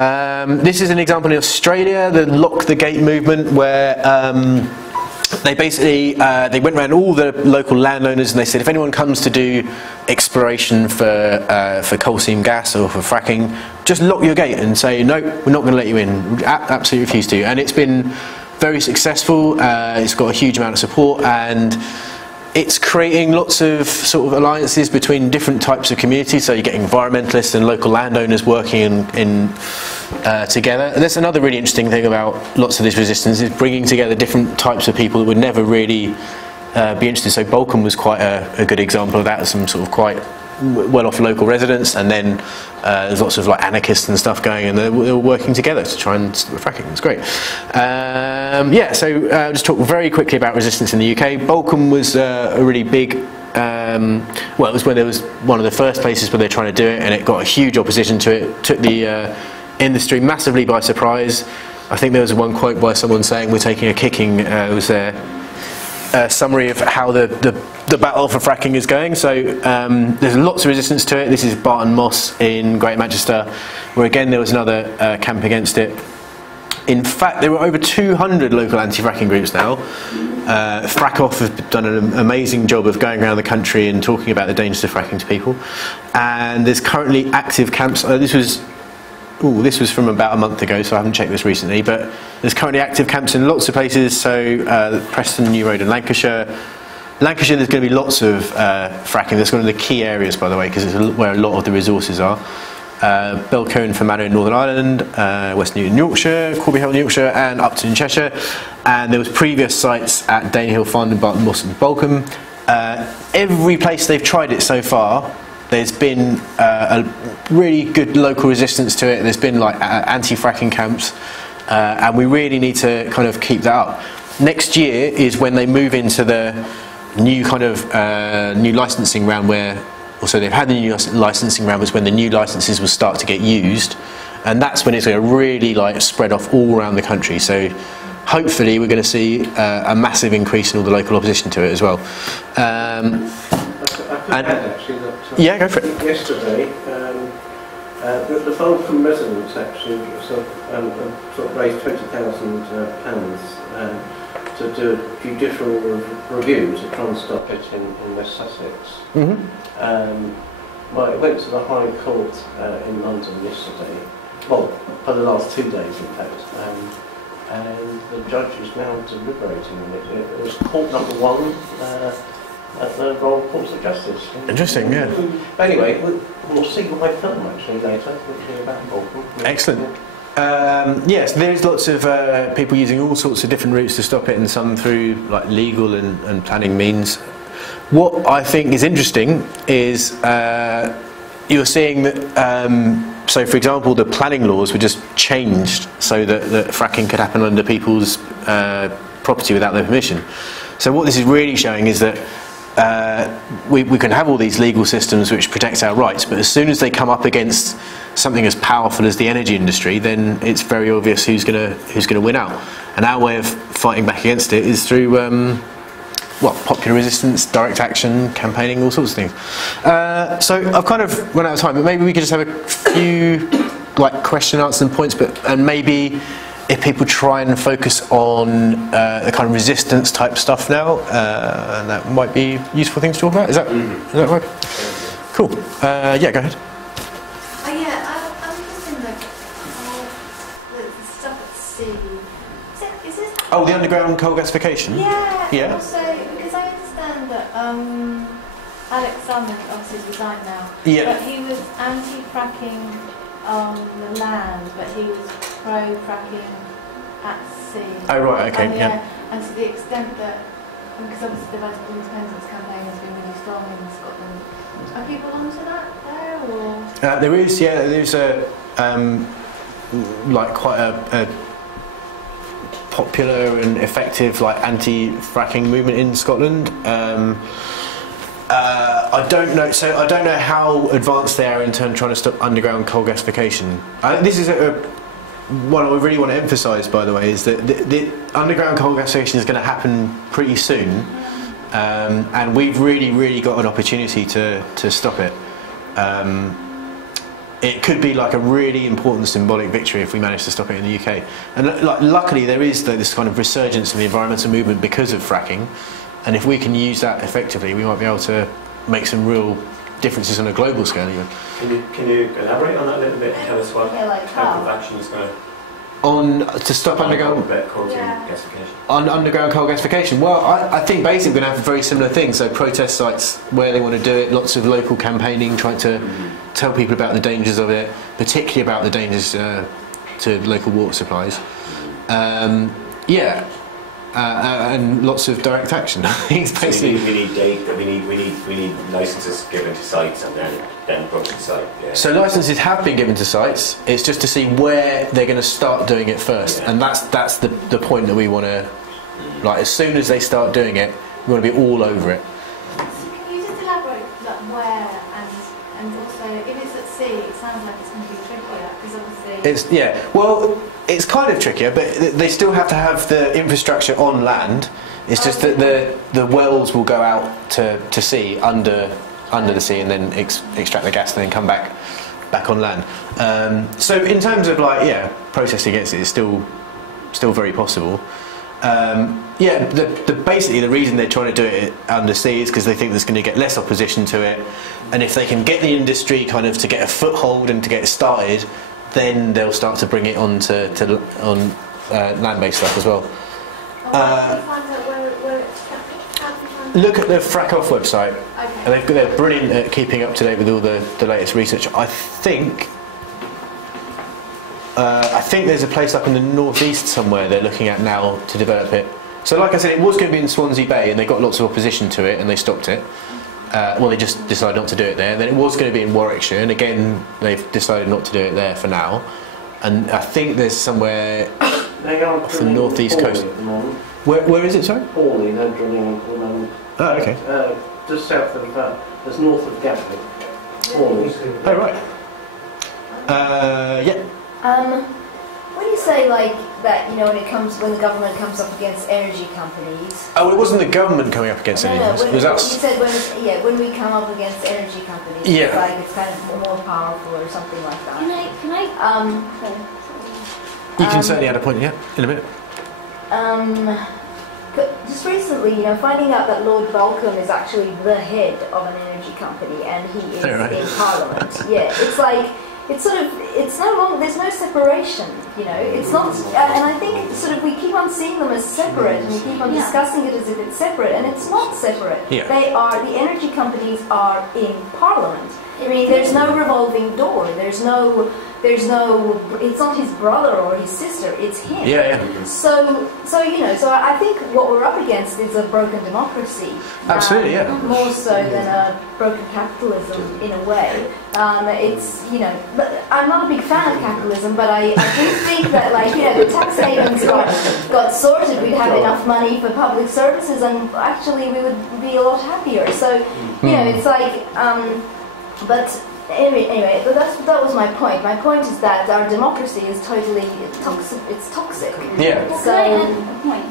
This is an example in Australia, the Lock the Gate movement, where they basically they went around all the local landowners and they said, if anyone comes to do exploration for coal seam gas or for fracking, just lock your gate and say, no, we're not going to let you in. We absolutely refuse to. And it's been very successful. It's got a huge amount of support, and it's creating lots of sort of alliances between different types of communities. So you're getting environmentalists and local landowners working together. And that's another really interesting thing about lots of this resistance, is bringing together different types of people that would never really be interested. So Balkan was quite a good example of that. Some sort of quite well-off local residents, and then there's lots of like anarchists and stuff going, and they were working together to try and stop fracking. It's great. Yeah, so just talk very quickly about resistance in the UK. Balkan was a really big, well, it was when there was one of the first places where they're trying to do it, and it got a huge opposition to it, took the industry massively by surprise. I think there was one quote by someone saying, we're taking a kicking. It was a summary of how the battle for fracking is going. So there's lots of resistance to it. This is Barton Moss in Greater Manchester, where again there was another camp against it. In fact, there were over 200 local anti-fracking groups now. Frack Off has done an amazing job of going around the country and talking about the dangers of fracking to people. And there's currently active camps. This was from about a month ago, so I haven't checked this recently, but there's currently active camps in lots of places. So Preston, New Road and Lancashire. Lancashire, there's going to be lots of fracking. That's one of the key areas, by the way, because it's where a lot of the resources are. Belcoe and Fermanagh in Northern Ireland, West Newton, Yorkshire, Corby Hill in Yorkshire, and Upton in Cheshire. And there was previous sites at Danehill Farm and Barton Moss and Balcombe. Every place they've tried it so far, there's been a really good local resistance to it. There's been like anti-fracking camps, and we really need to kind of keep that up. Next year is when they move into the new kind of new licensing round, where also they've had the new licensing round, was when the new licenses will start to get used, and that's when it's going to really like spread off all around the country. So hopefully we're going to see a massive increase in all the local opposition to it as well. Actually, that, yeah, go for it. Yesterday, the Balkan residents actually sort of raised £20,000 to do a judicial review to try and stop it in West Sussex. Well, it went to the High Court in London yesterday, well, for the last 2 days in fact, and the judge is now deliberating on it. It was court number 1 at the Royal Courts of Justice. Interesting, yeah. But anyway, we'll see my film actually later, which is about Balkan. Excellent. Yes, there's lots of people using all sorts of different routes to stop it, and some through like legal and planning means. What I think is interesting is you're seeing that, so for example, the planning laws were just changed so that fracking could happen under people's property without their permission. So what this is really showing is that we can have all these legal systems which protect our rights, but as soon as they come up against something as powerful as the energy industry, then it's very obvious who's going to win out. And our way of fighting back against it is through well, popular resistance, direct action, campaigning, all sorts of things. So I've kind of run out of time, but maybe we could just have a few like question, answer, and points. And maybe if people try and focus on the kind of resistance type stuff now, and that might be useful things to talk about. Is that right? Cool. Yeah, go ahead. I'm just in the stuff at sea. Is this Oh, the underground coal gasification? Yeah. Yeah. Also, because I understand that Alexander obviously has resigned now. Yeah. But he was anti-fracking on the land, but he was pro-fracking at sea. Oh, right, okay, And, yeah. And to the extent that, because obviously the Vote of Independence campaign has been really strong in Scotland, are people onto that there, or? There is, yeah, there's a like quite a popular and effective like anti-fracking movement in Scotland. I don't know. So I don't know how advanced they are in trying to stop underground coal gasification. This is what I really want to emphasise, by the way, is that the underground coal gasification is going to happen pretty soon, and we've really got an opportunity to stop it. it could be like a really important symbolic victory if we manage to stop it in the UK. And luckily there is this kind of resurgence in the environmental movement because of fracking, and if we can use that effectively, we might be able to make some real differences on a global scale even. Can you elaborate on that a little bit? Tell us what type of action is going to stop underground coal gasification. On underground coal gasification. Well, I think basically we're going to have very similar things. So protest sites where they want to do it, lots of local campaigning, trying to tell people about the dangers of it, particularly about the dangers to local water supplies. And lots of direct action. I think it's basically we need licenses given to sites and then brought to the site. Yeah. So licenses have been given to sites. It's just to see where they're going to start doing it first, and that's the point that we want to. Like as soon as they start doing it, we want to be all over it. So can you just elaborate where and also if it's at sea, it sounds like it's going to be trickier because obviously. It's kind of trickier, but they still have to have the infrastructure on land. It's just that the wells will go out to sea under the sea and then extract the gas and then come back on land. So in terms of protesting against it is still very possible. Basically the reason they're trying to do it under sea is because they think there's going to get less opposition to it, and if they can get the industry kind of to get a foothold and to get it started, then they'll start to bring it on land-based stuff as well. Look at the Frack Off website. Okay. And they're brilliant at keeping up to date with all the latest research. I think there's a place up in the northeast somewhere they're looking at now to develop it. So like I said, it was going to be in Swansea Bay and they got lots of opposition to it and they stopped it. They just decided not to do it there. Then it was going to be in Warwickshire, and again they've decided not to do it there for now. And I think there's somewhere off the northeast coast. Where is it, sorry? Hawley, they're drilling at the moment. Oh, okay. Just south of just north of Gatwick. Hawley. Oh, right. When you say that, when the government comes up against energy companies. Oh, it wasn't the government coming up against anything. It was us. You said when we come up against energy companies, it's kind of more powerful or something like that. You can certainly add a point, in a minute. Just recently, finding out that Lord Balcombe is actually the head of an energy company and he is in Parliament. It's no longer, there's no separation, it's not, and I think we keep on seeing them as separate and we keep on discussing it as if it's separate, and it's not separate. Yeah. The energy companies are in Parliament. I mean, there's no revolving door, there's no, it's not his brother or his sister, it's him. Yeah. So I think what we're up against is a broken democracy. Absolutely, More so than a broken capitalism in a way. But I'm not a big fan of capitalism, but I do think that the tax havens got sorted, we'd have enough money for public services and actually we would be a lot happier. So, but anyway, that was my point. My point is that our democracy is totally toxic. It's toxic. Yeah. So, can I add a point?